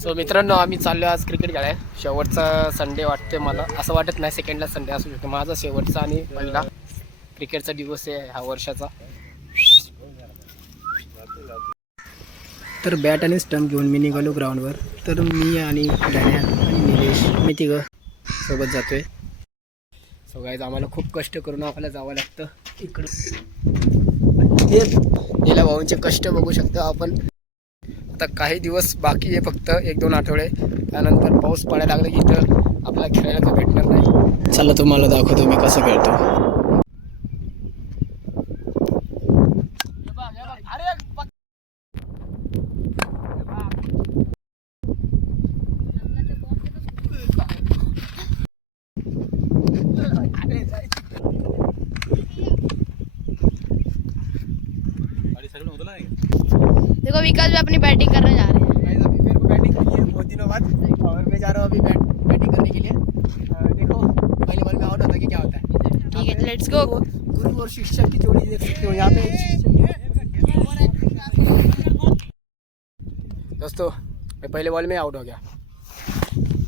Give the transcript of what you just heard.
So मित्रांनो आम्ही चाललो आज क्रिकेट खेळाय शेवटचा संडे वाटते मला. असं वाटत नाही सेकंडला संडे असू शकतो. माझा शेवटचा आणि पहिला क्रिकेटचा दिवस आहे ह्या वर्षाचा. तर बॅट आणि स्टंप घेऊन मी निघालो ग्राउंडवर तर मी आणि डॅन्या आणि निलेश मी तिघं सोबत जातोय. सो गाईज आम्हाला खूप कष्ट करून आम्हाला जावं लागतं. इकडं. हे गेल्या भाऊंचे कष्ट बघू शकतो आपण. आता काही दिवस बाकी आहे फक्त एक दोन आठवडे. त्यानंतर पाऊस पडायला लागला की इथं आपल्याला खेळायला तर भेटणार नाही. चला तुम्हाला दाखवतो मी कसं खेळतो. देखो विकास भी अपनी बैटिंग करने जा रहे हैं। अभी मेरे को बैटिंग करनी है बहुत दिनों बाद। और मैं जा रहा हूँ अभी बैट बैटिंग करने के लिए। देखो पहले बॉल में आउट होता है कि क्या होता है। ठीक है लेट्स गो गुरु गुरु और शिक्षक की जोड़ी देख सकते हो यहाँ पे दोस्तों मैं पहले बॉल में आउट हो गया।